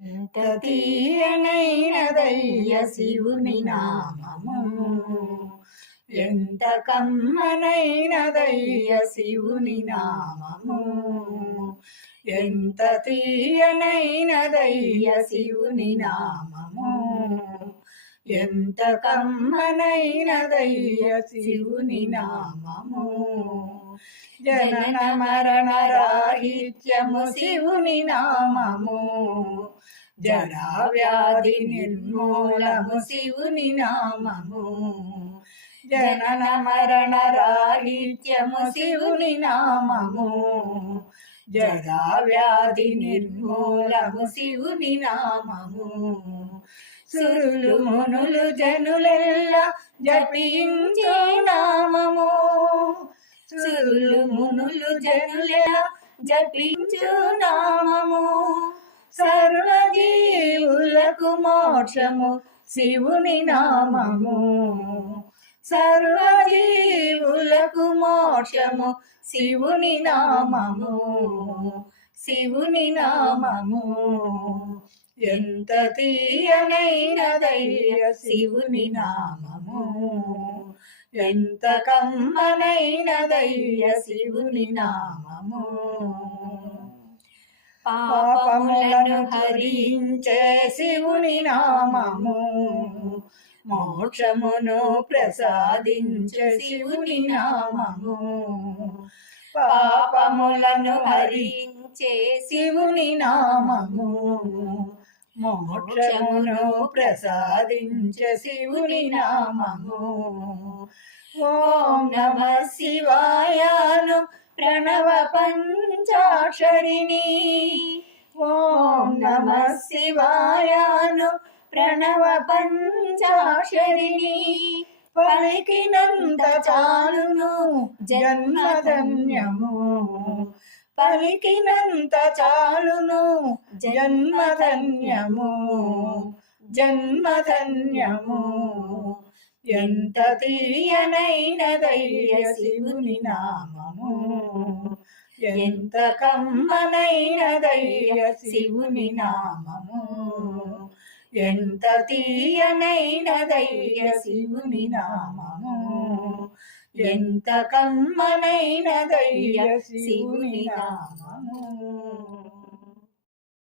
ఎంత తీయనైనదయ్య శివుని నామము, ఎంత కమ్మనైనదయ్య శివుని నామము, ఎంత తీయనైనదయ్య శివుని నామము, ఎంత కమ్మనైనదయ్య శివుని నామము. జనన మరణ రాహిత్యము శివుని నామము, జరా వ్యాధి నిర్మూలము శివుని నామము, జనన మరణ రాహిత్యము శివుని నామము, జరా వ్యాధి నిర్మూలము శివుని నామము. సురులు మునులు జనులెల్ల జపించే నామము, సురులు మునులు జనులెల్ల జపించు నామము, సర్వజీవులకు మోక్షము శివుని నామము, సర్వజీవులకు మోక్షము శివుని నామము, శివుని నామము. ఎంత తీయనైనదయ్య శివుని నామము, ఎంత కమ్మనైనదయ్య శివుని నామము. పాపములను హరించే శివుని నామము, మోక్షమును ప్రసాదించే శివుని నామము, పాపములను హరించే శివుని నామము, మోక్షమును ప్రసాదించే శివుని నామము. ఓం నమః శివాయను ప్రణవ పంచాక్షరిణి, ఓం నమః శివాయను ప్రణవ పంచాక్షరిణి, పలికినంత చాలును జన్మధన్యము, పలికినంత చాలును జన్మధన్యము, జన్మధన్యము. ఎంత తీయనైనదయ్య శివుని నామము, ఎంత కమ్మనైనదయ్య శివుని నామము, ఎంత తీయనైనదయ్య శివుని నామము, ఎంత కమ్మనైనదయ్య శివుని నామము.